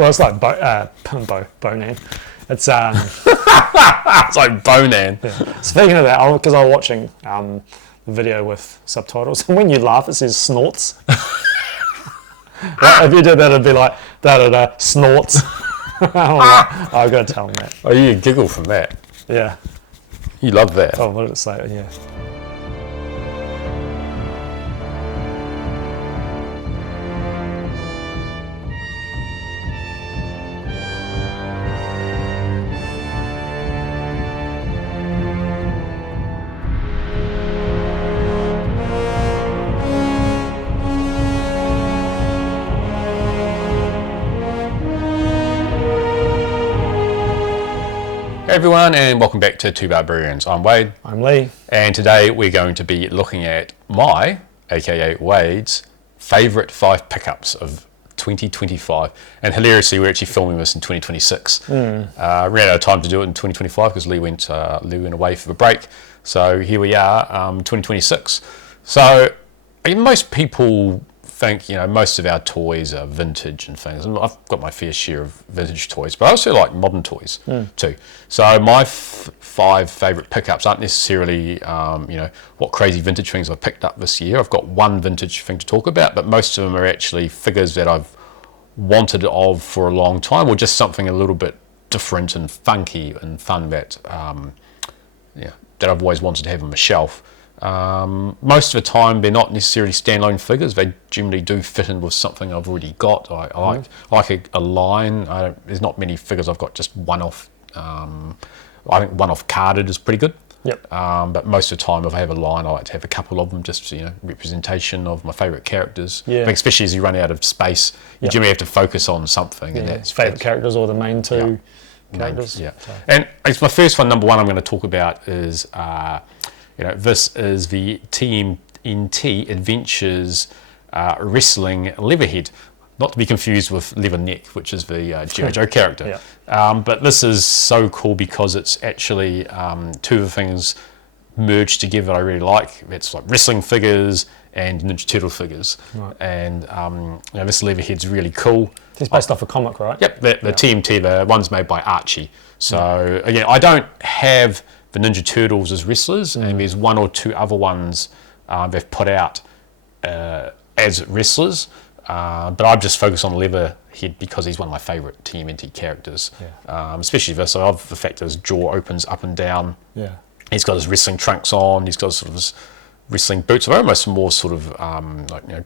Well, it's like Bonan. It's It's like Bonan. yeah. Speaking of that, because I was watching the video with subtitles, and when you laugh, it says snorts. If you did that, it'd be like da snorts. I've got to tell them that. Oh, you giggle from that. Yeah. You love that. Oh, what did it say? Yeah. Hey everyone, and welcome back to Two Barbarians. I'm Wade. I'm Lee. And today we're going to be looking at my, aka Wade's, favourite 5 pickups of 2025. And hilariously, we're actually filming this in 2026. Ran out of time to do it in 2025 because Lee went away for a break. So here we are, 2026. So most people think, most of our toys are vintage and things, and I've got my fair share of vintage toys, but I also like modern toys too. So my 5 favourite pickups aren't necessarily what crazy vintage things I've picked up this year. I've got one vintage thing to talk about, but most of them are actually figures that I've wanted of for a long time, or just something a little bit different and funky and fun that that I've always wanted to have on my shelf. Most of the time they're not necessarily standalone figures. They generally do fit in with something I've already got. I like a line. There's not many figures I've got just one-off. I think one-off carded is pretty good. Yep. But most of the time if I have a line, I like to have a couple of them, just representation of my favourite characters. Yeah. I think especially as you run out of space, you generally have to focus on something. Yeah. And that's favourite characters or the main two characters. Yeah. So. And it's my first one. Number one I'm going to talk about is this is the TMNT Adventures Wrestling Leatherhead, not to be confused with Leatherneck, which is the G.I. Joe character. But this is so cool because it's actually 2 of the things merged together that I really like. It's like wrestling figures and Ninja Turtle figures. Right. And this Leatherhead's really cool. It's based off a comic, right? Yep, the TMNT, the one's made by Archie. So again, I don't have the Ninja Turtles as wrestlers, and there's 1 or 2 other ones they've put out as wrestlers, but I've just focused on Leatherhead because he's one of my favourite TMNT characters, especially this. I love the fact that his jaw opens up and down. Yeah, he's got his wrestling trunks on. He's got sort of his wrestling boots, are almost more sort of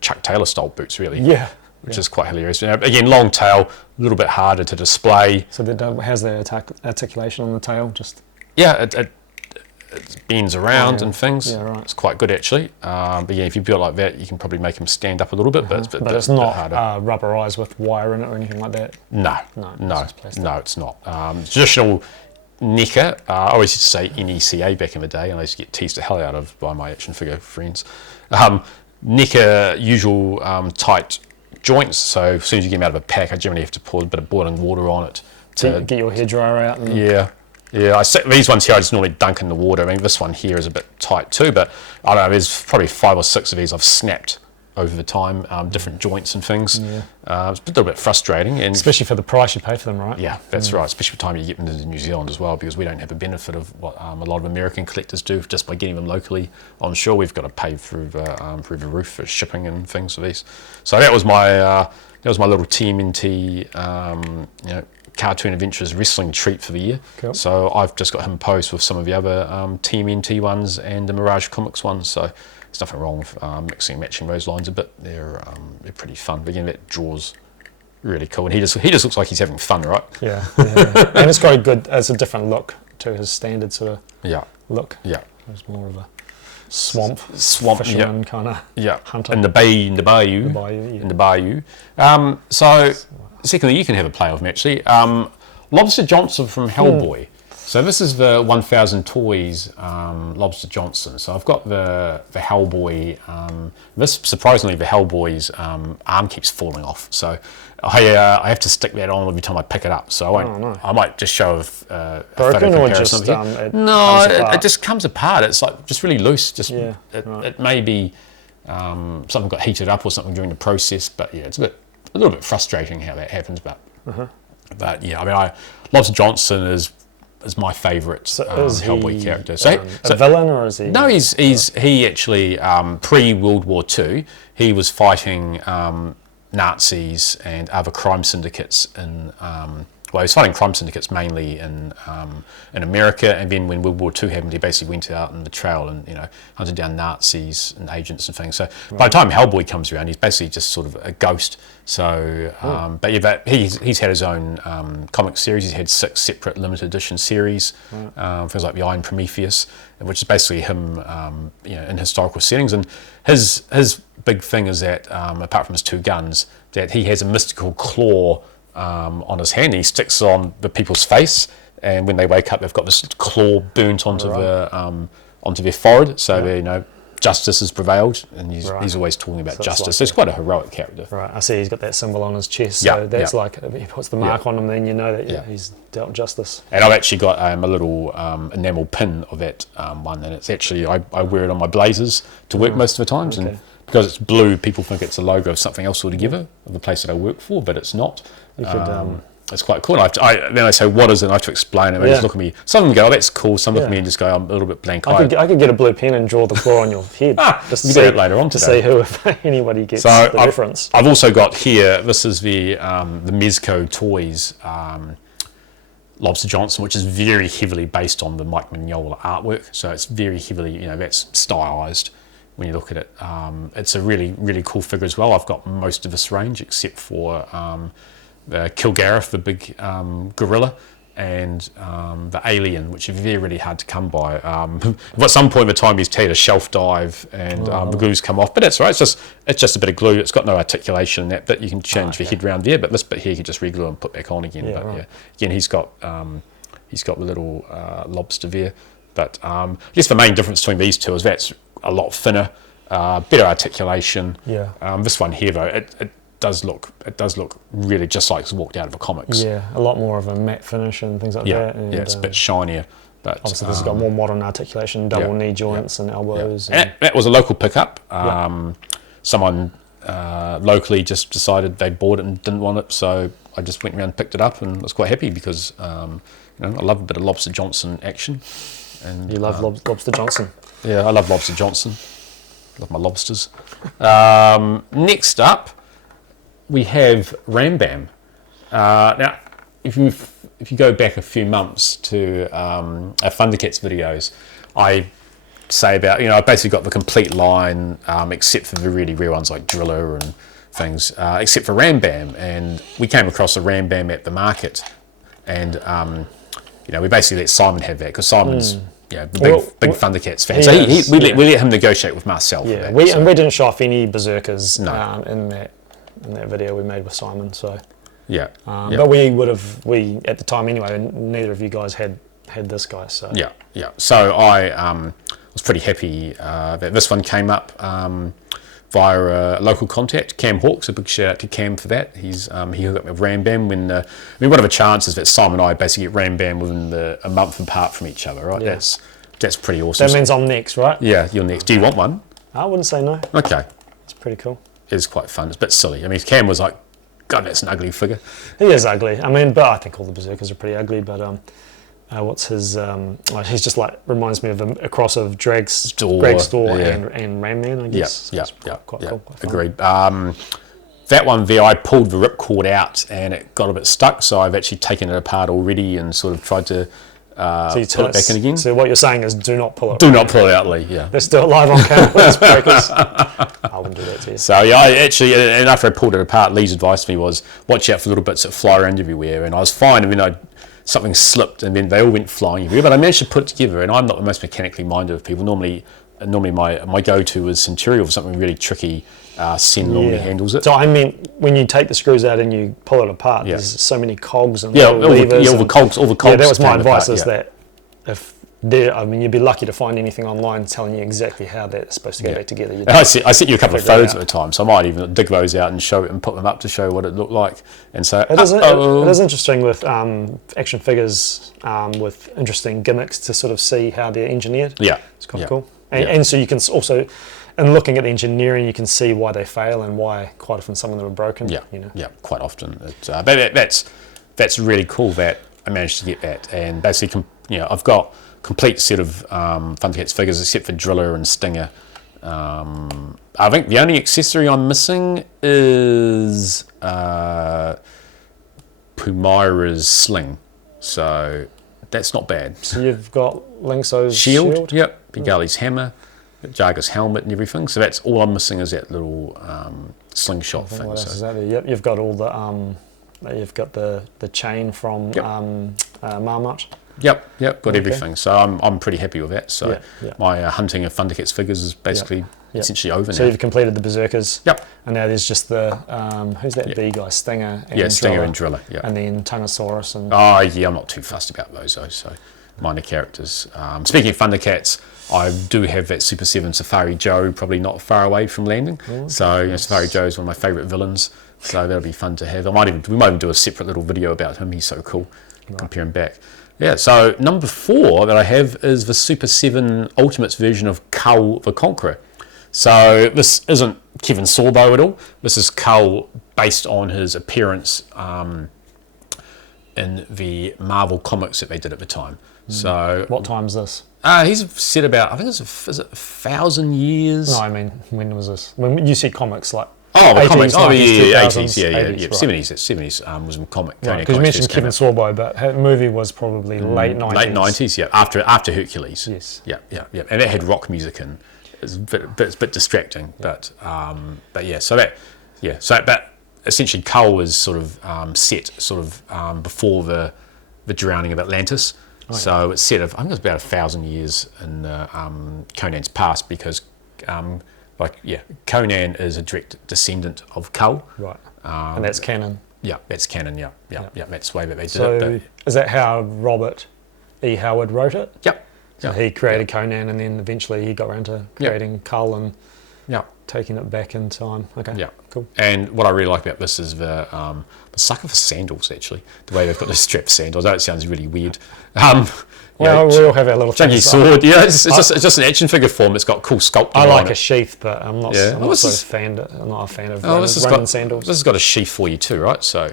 Chuck Taylor style boots, really. Yeah. Which is quite hilarious. Again, long tail, a little bit harder to display. So how's the articulation on the tail? Just it bends around and things. Yeah, right. It's quite good actually. But yeah, if you build it like that, you can probably make them stand up a little bit. But it's not rubberized with wire in it or anything like that. No, it's not. Traditional NECA. I always used to say NECA back in the day, and I used to get teased the hell out of by my action figure friends. NECA usual tight joints, so as soon as you get them out of a pack, I generally have to pour a bit of boiling water on it to get your hairdryer out. And these ones here I just normally dunk in the water. I mean, this one here is a bit tight too, but I don't know, there's probably 5 or 6 of these I've snapped over the time, different joints and things. It's a little bit frustrating, and especially for the price you pay for them, right? Yeah, that's right. Especially by the time you get them into New Zealand as well, because we don't have the benefit of what a lot of American collectors do just by getting them locally on shore. We've got to pay through the roof for shipping and things for these. So that was my little TMNT Cartoon Adventures wrestling treat for the year. Cool. So I've just got him posed with some of the other TMNT ones and the Mirage Comics ones. So there's nothing wrong with mixing and matching those lines a bit. They're pretty fun. But again, that draw's really cool, and he just looks like he's having fun, right? Yeah. And it's got it's a different look to his standard sort of look. Yeah, it's more of a swamp fisherman kind of hunter. In the bayou. So secondly, you can have a play of him actually. Lobster Johnson from Hellboy. So this is the 1000 Toys Lobster Johnson. So I've got the Hellboy. Surprisingly, the Hellboy's arm keeps falling off. So I have to stick that on every time I pick it up. So I might just show a broken photo or just it just comes apart. It's like just really loose. It may be something got heated up or something during the process. But yeah, it's a little bit frustrating how that happens. But But yeah, I mean, Lobster Johnson is my favourite Hellboy character. So, a villain, or is he? No, he actually pre-World War II, he was fighting Nazis and other crime syndicates in. Well, he was fighting crime syndicates mainly in America, and then when World War II happened, he basically went out on the trail and hunted down Nazis and agents and things. So by the time Hellboy comes around, he's basically just sort of a ghost. So, but he's had his own comic series. He's had 6 separate limited edition series, things like the Iron Prometheus, which is basically him, in historical settings. And his big thing is that apart from his 2 guns, that he has a mystical claw on his hand. He sticks on the people's face, and when they wake up, they've got this claw burnt onto their forehead. So justice has prevailed, and he's always talking about justice. So he's quite a heroic character. Right, I see. He's got that symbol on his chest. So that's like if he puts the mark on him, then you know that he's dealt justice. And I've actually got a little enamel pin of that one, and it's actually I wear it on my blazers to work most of the times, and because it's blue, people think it's a logo of something else altogether, of the place that I work for, but it's not. You could, it's quite cool. And then I say, what is it? And I have to explain it. And they just look at me. Some of them go, oh, that's cool. Some look at me and just go, I'm a little bit blank. I could get a blue pen and draw the claw on your head. Just to see it later on today. To see if anybody gets the reference. I've also got here, this is the Mezco Toys Lobster Johnson, which is very heavily based on the Mike Mignola artwork. So it's very heavily, that's stylized when you look at it. It's a really, really cool figure as well. I've got most of this range except for Kilgareth, the big gorilla, and the alien, which are very, really hard to come by. At some point in the time, he's had a shelf dive, and the glue's come off. But that's right. It's just a bit of glue. It's got no articulation in that bit. You can change the head round there, but this bit here you can just re-glue and put back on again. Again, he's got the little lobster there. But I guess the main difference between these two is that's a lot thinner, better articulation. This one here, though, it does look really just like it's walked out of a comics. Yeah, a lot more of a matte finish and things like that. And, it's a bit shinier. But obviously this has got more modern articulation, double knee joints and elbows. And that was a local pickup. Someone locally just decided they bought it and didn't want it, so I just went around and picked it up and was quite happy because I love a bit of Lobster Johnson action. And you love Lobster Johnson. Yeah, I love Lobster Johnson. Love my lobsters. Next up, we have Ram Bam. Now, if you go back a few months to our Thunercats videos, I say about, I've basically got the complete line, except for the really rare ones like Driller and things, except for Ram Bam. And we came across a Ram Bam at the market, and we basically let Simon have that because Simon's the big Thunercats fan. So we let him negotiate with Marcel. Yeah, for that, we didn't show off any berserkers in that video we made with Simon. So but we at the time anyway, neither of you guys had this guy. So So I was pretty happy that this one came up via a local contact, Cam Hawks. A big shout out to Cam for that. He hooked up with Ram Bam when one of the chances that Simon and I basically get Ram Bam within a month apart from each other, right? Yeah. That's pretty awesome. That means I'm next, right? Yeah, you're next. Do you want one? I wouldn't say no. Okay. It's pretty cool. It is quite fun. It's a bit silly. I mean, Cam was like, God, that's an ugly figure. He is ugly. I mean, but I think all the berserkers are pretty ugly. But what's his? He's just like reminds me of a cross of Greg Store and Ram Man, I guess. Quite cool. Agreed. That one there, I pulled the ripcord out and it got a bit stuck, so I've actually taken it apart already and sort of tried to pull it back in again. So what you're saying is do not pull it. Do not pull it out, Lee. Yeah. Let's do it live on camera. I wouldn't do that to you. So I actually, and after I pulled it apart, Lee's advice to me was watch out for little bits that fly around everywhere, and I was fine. And then something slipped, and then they all went flying everywhere. But I managed to put it together, and I'm not the most mechanically minded of people. Normally my go-to is Centurial for something really tricky. Sen normally handles it. So I mean, when you take the screws out and you pull it apart, there's so many cogs and all the cogs. Yeah, that was my advice. Is that you'd be lucky to find anything online telling you exactly how that's supposed to go back together. I sent you a couple of photos at the time, so I might even dig those out and show it and put them up to show what it looked like. And so it is interesting with action figures with interesting gimmicks to sort of see how they're engineered. Yeah, it's quite cool. And so you can also, and looking at the engineering, you can see why they fail and why quite often some of them are broken. Yeah, you know? yeah, quite often. But that's really cool that I managed to get that, and basically, I've got complete set of Thunercats figures except for Driller and Stinger. I think the only accessory I'm missing is Pumaira's sling, so that's not bad. So you've got Linkso's shield? Yep, Bigali's hammer, Jarga's helmet and everything, so that's all I'm missing is that little slingshot thing. What else is that? Yep, you've got all the you've got the chain from Marmot. Yep, got everything. So I'm pretty happy with that. So my hunting of Thunercats figures is basically essentially over now. So you've completed the Berserkers. Yep. And now there's just the who's that B guy? Stinger. And Stinger and Driller. Yeah. And then Tunosaurus and. Oh yeah, I'm not too fussed about those though. So minor characters. Speaking of Thunercats, I do have that Super 7 Safari Joe, probably not far away from landing. Oh, so Safari Joe is one of my favourite villains. So that'll be fun to have. We might even do a separate little video about him. He's so cool. Right. Compare him back. Yeah, so number 4 that I have is the Super 7 Ultimates version of Kull the Conqueror. So this isn't Kevin Sorbo at all. This is Kull based on his appearance in the Marvel comics that they did at the time. So what time's this? He's said about, I think is it 1,000 years? No, I mean, when was this? When you said comics, like... Oh, the 80s, comics. 90s, 80s, 80s, 70s was a comic. Right, because you mentioned Kevin Sorbo, but the movie was probably late 90s. Late 90s, yeah, after Hercules. Yes. Yeah. And it had rock music in. It's a bit distracting, but but essentially Kull was sort of set before the drowning of Atlantis. Oh, so it's set of, I think it was about 1,000 years in Conan's past, because Conan is a direct descendant of Kull. Right. And that's canon. Yeah, that's canon. Yeah. That's the way that they did it. So is that how Robert E. Howard wrote it? Yep. So he created Conan, and then eventually he got around to creating Kull and taking it back in time. Okay. Yeah. Cool. And what I really like about this is the sucker for sandals. Actually, the way they've got the strap sandals. I know it sounds really weird. We all have our little junky sword. Yeah, it's just an action figure form. It's got cool sculpting. I like a sheath, but I'm not a fan of Roman sandals. This has got a sheath for you too, right? So.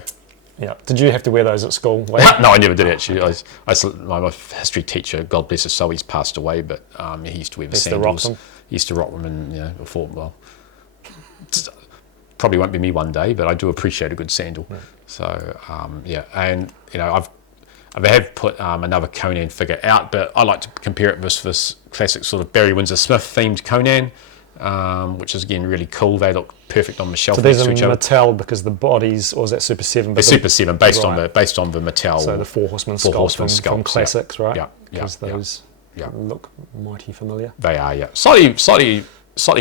Yeah. Did you have to wear those at school? No, I never did actually. My history teacher, God bless his soul, he's passed away, but he used to wear the sandals. He used to rock them, and before, probably won't be me one day, but I do appreciate a good sandal. Yeah. So and I have put another Conan figure out, but I like to compare it with this classic sort of Barry Windsor Smith themed Conan. Which is again really cool. They look perfect on the shelf. So these are Mattel because the bodies, or is that Super 7? They're Super 7 based on the Mattel. So the Four Horsemen sculpts from classics, right? Yeah. Because those look mighty familiar. They are, yeah. Slightly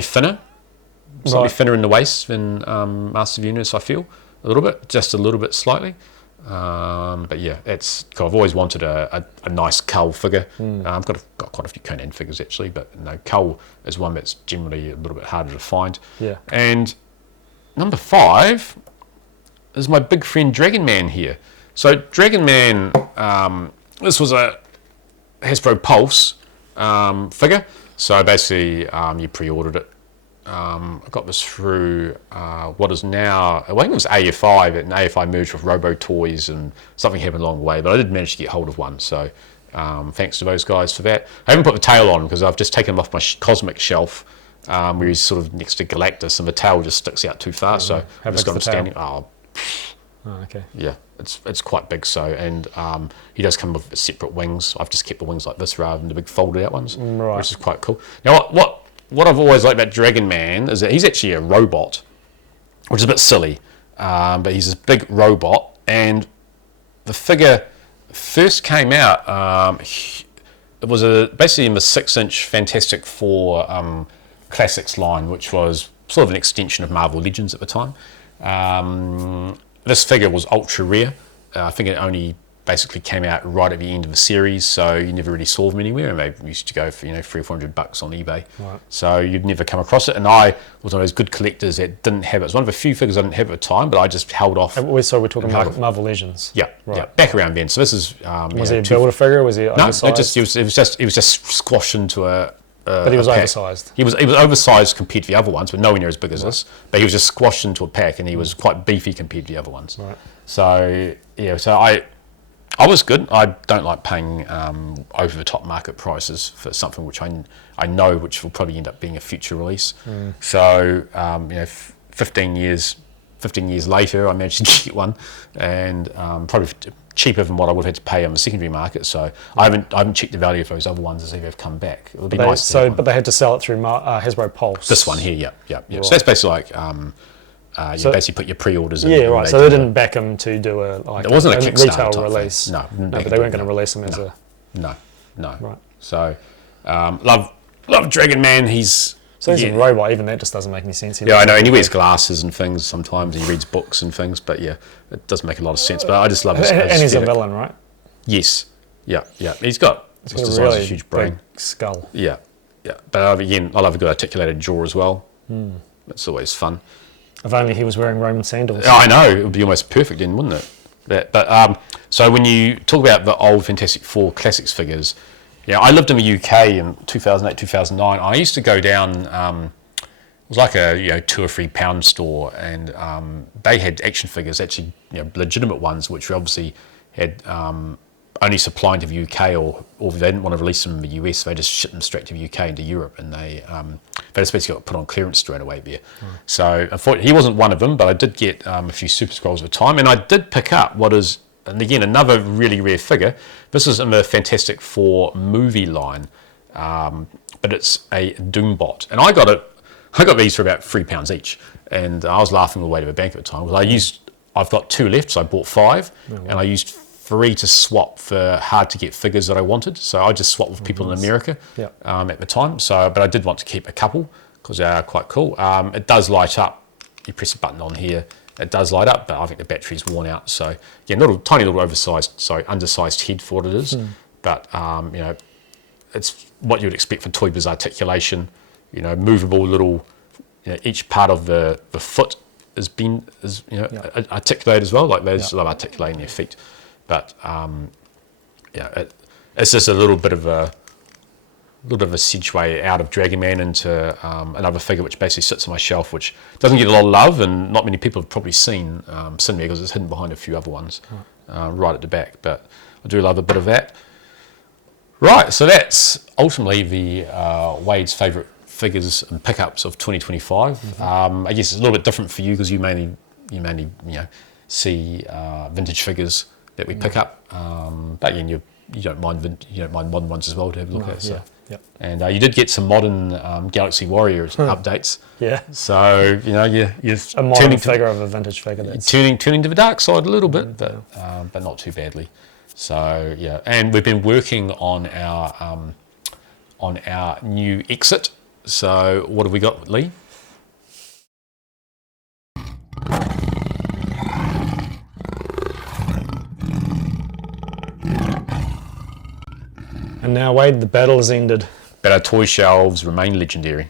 thinner, thinner in the waist than Master of the Universe. I feel just a little bit slightly. But yeah, I've always wanted a nice Kull figure. I've got quite a few Conan figures actually, but Kull is one that's generally a little bit harder to find. Yeah. And number 5 is my big friend Dragon Man here. So Dragon Man, this was a Hasbro Pulse figure. So basically, you pre-ordered it. I got this through what is now, I think it was AFI, but AFI merged with Robo Toys and something happened along the way, but I did manage to get hold of one, so thanks to those guys for that. I haven't put the tail on because I've just taken him off my cosmic shelf where he's sort of next to Galactus, and the tail just sticks out too far, so I've just got him standing. Oh, okay. Yeah, it's quite big, so, and he does come with separate wings. I've just kept the wings like this rather than the big folded out ones, which is quite cool. Now what I've always liked about Dragon Man is that he's actually a robot, which is a bit silly, but he's this big robot, and the figure first came out, it was basically in the 6-inch Fantastic Four Classics line, which was sort of an extension of Marvel Legends at the time. This figure was ultra rare. I think it only basically came out right at the end of the series, so you never really saw them anywhere, and they used to go for $300 or $400 on eBay. Right. So you'd never come across it, and I was one of those good collectors that didn't have it. It was one of the few figures I didn't have at the time, but I just held off. So we're talking Marvel Legends. Yeah, right. Yeah, back around then. So this is was he a builder figure? Was he no? It was just squashed into a but he was oversized. He was oversized compared to the other ones, but nowhere near as big as this. But he was just squashed into a pack, and he was quite beefy compared to the other ones. Right. So yeah, so I was good. I don't like paying over the top market prices for something which I know which will probably end up being a future release. So 15 years later, I managed to get one, and probably cheaper than what I would have had to pay on the secondary market. So I haven't checked the value of those other ones to see if they've come back. It would be nice. So, but they had to sell it through Hasbro Pulse. This one here, yeah. Right. So that's basically like you basically put your pre-orders in. Yeah, right. So they didn't back them to do a it wasn't a Kickstarter retail release. No, but they weren't going to release them as a. No. Right. So love Dragon Man. So he's a robot, even that just doesn't make any sense. Yeah, I know, and he wears glasses and things sometimes, he reads books and things, but yeah, it doesn't make a lot of sense, but I just love his and he's a villain, right? Yes, yeah. He's got a really huge brain. Big skull. Yeah. But again, I love a good articulated jaw as well. It's always fun. If only he was wearing Roman sandals. I know, it would be almost perfect then, wouldn't it? But so when you talk about the old Fantastic Four Classics figures, I lived in the UK in 2008, 2009. I used to go down, it was like a £2 or £3 store, and they had action figures, actually legitimate ones, which we obviously had only supplying to the UK, or if they didn't want to release them in the US, they just shipped them straight to the UK into Europe, and they just basically got put on clearance straight away there. So unfortunately, he wasn't one of them, but I did get a few Super Scrolls at the time, and I did pick up what is, and again, another really rare figure. This is in the Fantastic Four movie line, but it's a Doombot, and I got these for about £3 each, and I was laughing all the way to the bank at the time because I've got 2 left, so I bought 5, and I used 3 to swap for hard to get figures that I wanted. So I just swapped with people in America at the time. So, but I did want to keep a couple because they are quite cool. It does light up. You press a button on here. It does light up, but I think the battery's worn out. So yeah, not a tiny little undersized head for what it is. But it's what you'd expect for Toy Biz articulation. Movable little. Each part of the foot is articulated as well. Like they just love articulating their feet. But it's just a little bit of a segue out of Dragon Man into another figure which basically sits on my shelf, which doesn't get a lot of love, and not many people have probably seen Cinema because it's hidden behind a few other ones right at the back. But I do love a bit of that. Right, so that's ultimately the Wade's favourite figures and pickups of 2025. I guess it's a little bit different for you because you mainly see vintage figures that we pick up, but again, you don't mind modern ones as well to have a look at. So. And you did get some modern Galaxy Warriors updates. Yeah. So you're a modern figure of a vintage figure. That's turning to the dark side a little bit, but not too badly. So yeah, and we've been working on our new exit. So what have we got, Lee? And now, Wade, the battle has ended. But our toy shelves remain legendary.